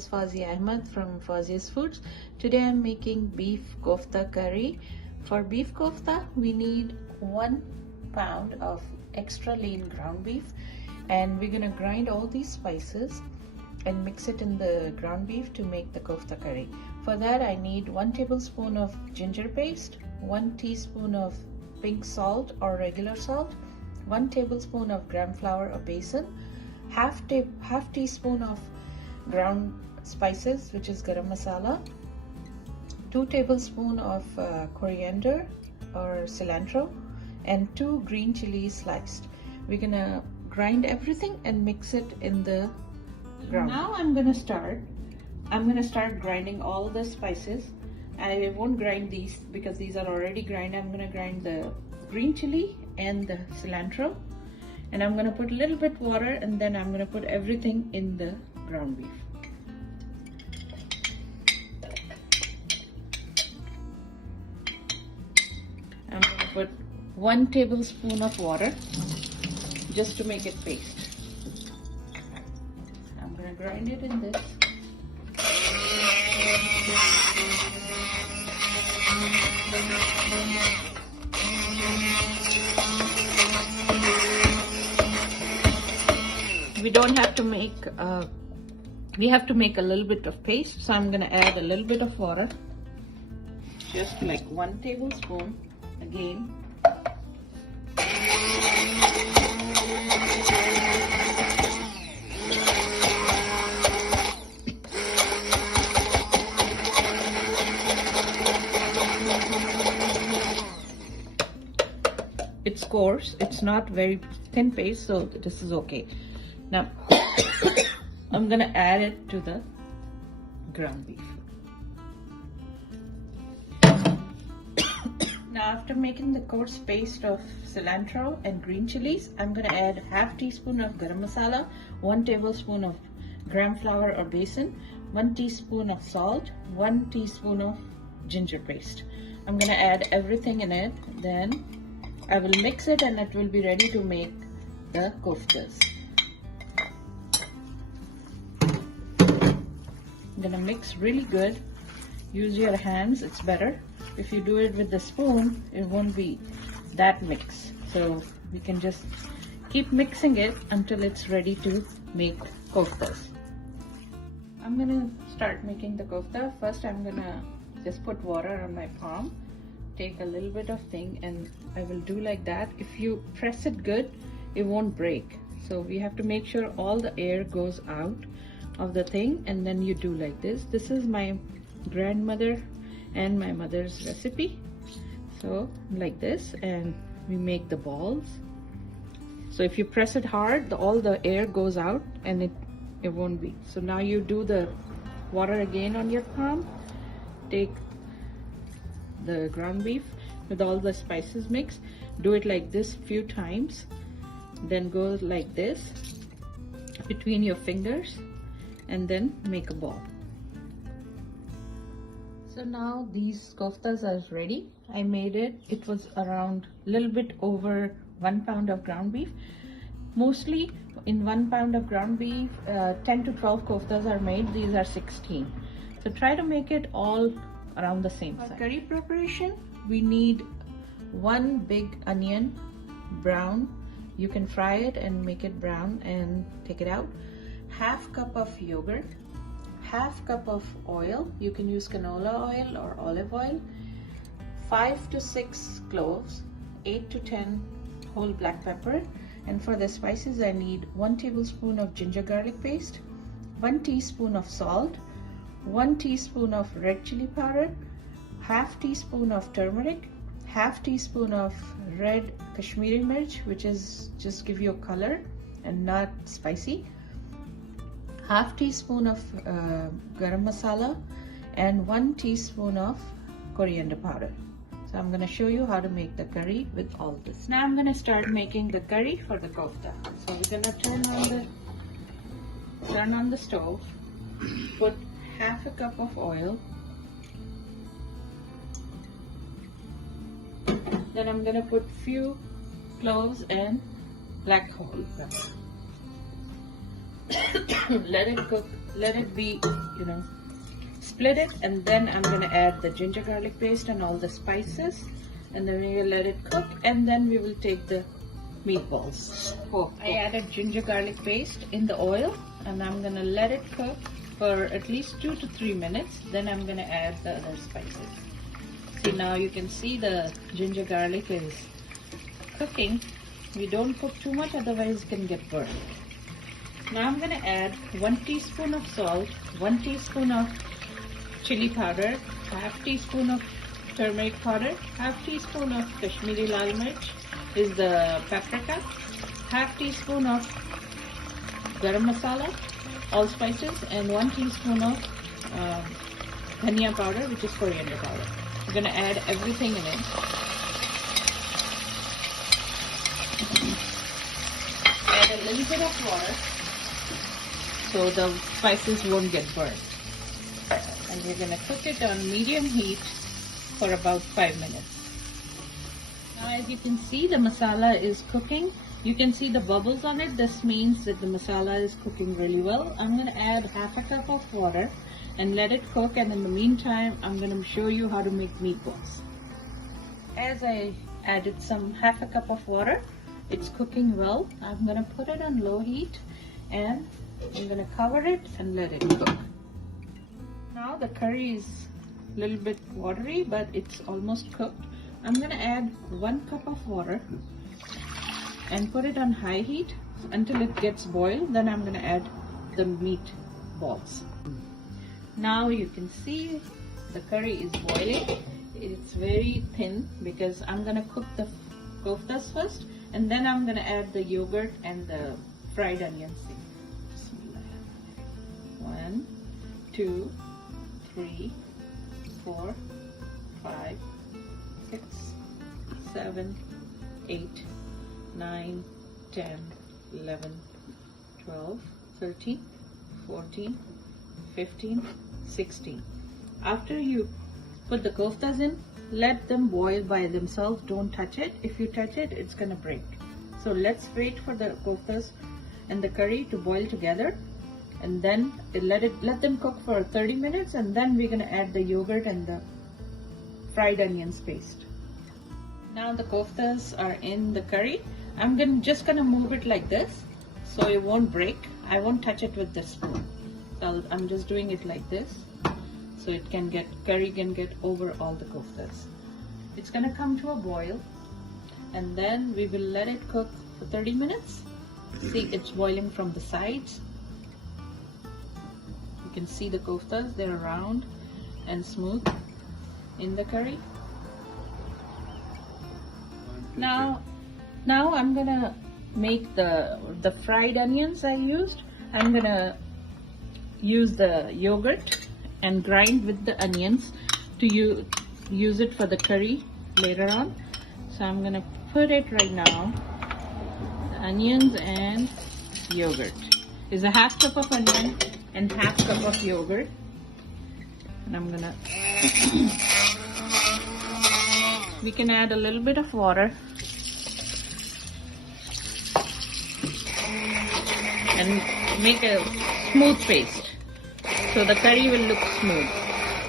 is Fazia Ahmed from Fazia's Foods. Today I'm making beef kofta curry. For beef kofta, we need 1 pound of extra lean ground beef, and we're gonna grind all these spices and mix it in the ground beef to make the kofta curry. For that, I need 1 tablespoon of ginger paste, 1 teaspoon of pink salt or regular salt, 1 tablespoon of gram flour or besan, half teaspoon of ground spices, which is garam masala, 2 tablespoons of coriander or cilantro, and 2 green chilies sliced. We're gonna grind everything and mix it in the ground. Now I'm gonna start grinding all the spices. I won't grind these because these are already grinded. I'm gonna grind the green chili and the cilantro, and I'm gonna put a little bit water, and then I'm gonna put everything in the ground beef. I'm gonna put 1 tablespoon of water just to make it paste. I'm gonna grind it in this. We don't have to make, we have to make a little bit of paste, so I'm gonna add a little bit of water, just like 1 tablespoon again. It's coarse, it's not very thin paste, so this is okay. Now I'm gonna add it to the ground beef. Now, after making the coarse paste of cilantro and green chilies, I'm gonna add half teaspoon of garam masala, 1 tablespoon of gram flour or besan, 1 teaspoon of salt, 1 teaspoon of ginger paste. I'm gonna add everything in it, then I will mix it and it will be ready to make the koftas. I'm gonna mix really good. Use your hands, it's better. If you do it with the spoon, it won't be that mix. So we can just keep mixing it until it's ready to make koftas. I'm gonna start making the kofta. First, I'm gonna just put water on my palm, take a little bit of thing, and I will do like that. If you press it good, it won't break. So we have to make sure all the air goes out of the thing, and then you do like this. This is my grandmother and my mother's recipe. So like this, and we make the balls. So if you press it hard, all the air goes out and it won't be. So now you do the water again on your palm, take the ground beef with all the spices mixed, do it like this few times, then go like this between your fingers, and then make a ball. So now these koftas are ready. I made it. It was around a little bit over 1 pound of ground beef. Mostly in 1 pound of ground beef, 10 to 12 koftas are made. These are 16. So try to make it all around the same size. For curry preparation, we need 1 big onion, brown. You can fry it and make it brown and take it out. Half cup of yogurt, half cup of oil. You can use canola oil or olive oil. 5 to 6 cloves, 8 to 10 whole black pepper. And for the spices, I need 1 tablespoon of ginger garlic paste, 1 teaspoon of salt, 1 teaspoon of red chili powder, half teaspoon of turmeric, half teaspoon of red Kashmiri mirch, which is just give you a color and not spicy, half teaspoon of garam masala, and 1 teaspoon of coriander powder. So I'm going to show you how to make the curry with all this. Now I'm going to start making the curry for the kofta. So we're going to turn on the stove, put half a cup of oil. Then I'm going to put few cloves and black whole pepper. Let it cook let it be, split it, and then I'm going to add the ginger garlic paste and all the spices, and then we will let it cook, and then we will take the meatballs. I added ginger garlic paste in the oil, and I'm going to let it cook for at least 2 to 3 minutes. Then I'm going to add the other spices. See, now you can see the ginger garlic is cooking. We don't cook too much, otherwise it can get burned. Now I'm going to add 1 teaspoon of salt, 1 teaspoon of chili powder, half teaspoon of turmeric powder, half teaspoon of Kashmiri lal mirch is the paprika, half teaspoon of garam masala, all spices, and 1 teaspoon of dhania powder, which is coriander powder. We're going to add everything in it. Add a little bit of water so the spices won't get burned. And we're going to cook it on medium heat for about 5 minutes. Now, as you can see, the masala is cooking. You can see the bubbles on it. This means that the masala is cooking really well. I'm going to add half a cup of water and let it cook, and in the meantime I'm going to show you how to make meatballs. As I added half a cup of water, it's cooking well. I'm going to put it on low heat and I'm going to cover it and let it cook. Now the curry is a little bit watery, but it's almost cooked. I'm going to add 1 cup of water and put it on high heat until it gets boiled. Then I'm going to add the meatballs. Now you can see the curry is boiling. It's very thin because I'm going to cook the koftas first, and then I'm going to add the yogurt and the fried onions. 1, 2, 3, 4, 5, 6, 7, 8, 9, 10, 11, 12, 13, 14, 15, 16. After you put the koftas in, let them boil by themselves. Don't touch it. If you touch it, it's gonna break. So let's wait for the koftas and the curry to boil together, and then let them cook for 30 minutes, and then we're gonna add the yogurt and the fried onions paste. Now the koftas are in the curry. I'm just gonna move it like this so it won't break. I won't touch it with the spoon. So I'm just doing it like this so curry can get over all the koftas. It's gonna come to a boil, and then we will let it cook for 30 minutes. See, it's boiling from the sides. You can see the koftas, they're round and smooth in the curry. Now I'm gonna make the fried onions I used. I'm gonna use the yogurt and grind with the onions to use it for the curry later on. So I'm gonna put it right now. The onions and yogurt is a half cup of onion and half cup of yogurt, and I'm gonna we can add a little bit of water and make a smooth paste so the curry will look smooth.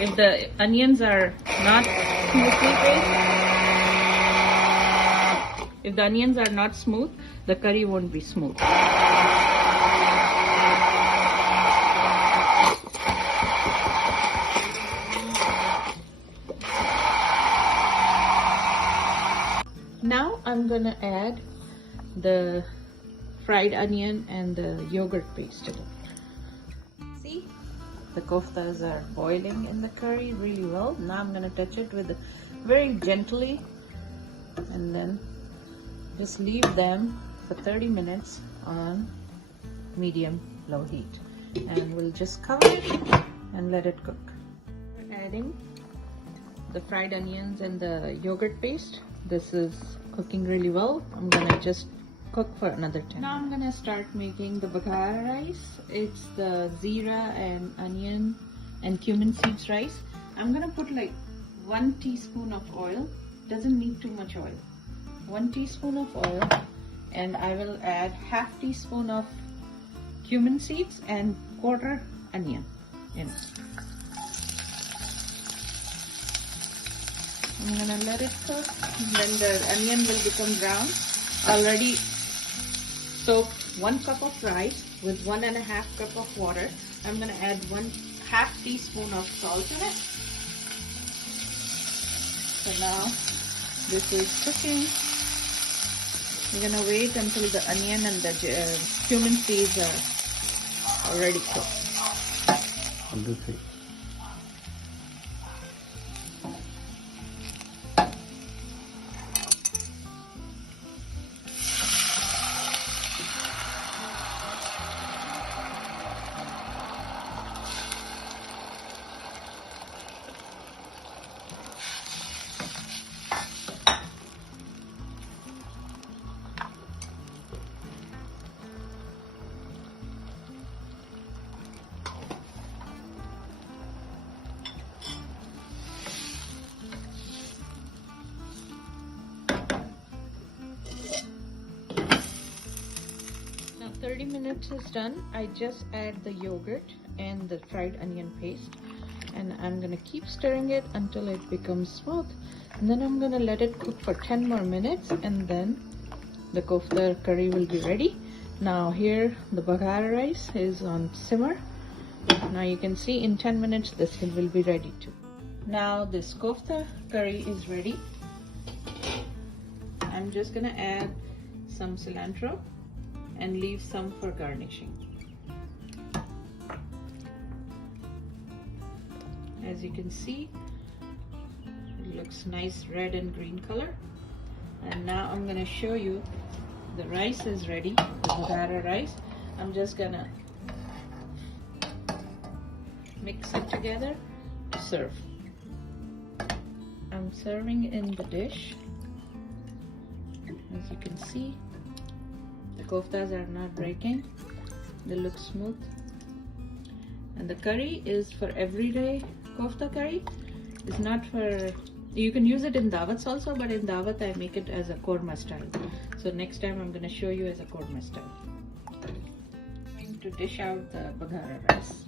If the onions are not smoothly smooth, the curry won't be smooth. Now I'm gonna add the fried onion and the yogurt paste to it. See, the koftas are boiling in the curry really well. Now I'm gonna touch it with very gently, and then just leave them for 30 minutes on medium low heat, and we'll just cover it and let it cook. We're adding the fried onions and the yogurt paste. This is cooking really well. I'm gonna just cook for another 10 minutes. Now I'm gonna start making the Baghray rice. It's the zira and onion and cumin seeds rice. I'm gonna put like 1 teaspoon of oil. Doesn't need too much oil. 1 teaspoon of oil, and I will add half teaspoon of cumin seeds and quarter onion in. I'm gonna let it cook. Then the onion will become brown. Already soaked 1 cup of rice with 1.5 cup of water. I'm gonna add 1/2 teaspoon of salt in it. So now this is cooking. We're gonna wait until the onion and the cumin seeds are already cooked. Now 30 minutes is done. I just add the yogurt and the fried onion paste, and I'm gonna keep stirring it until it becomes smooth, and then I'm gonna let it cook for 10 more minutes, and then the kofta curry will be ready. Now here the Baghray rice is on simmer. Now you can see in 10 minutes this will be ready too. Now this kofta curry is ready. I'm just gonna add some cilantro and leave some for garnishing. As you can see, it looks nice red and green color. And now I'm gonna show you the rice is ready, the Baghray rice. I'm just gonna mix it together to serve. I'm serving in the dish. As you can see, the koftas are not breaking, they look smooth. And the curry is for everyday kofta curry. It's not for, you can use it in dawats also, but in dawat I make it as a korma style. So next time I'm going to show you as a korma style. I'm going to dish out the Baghray rice.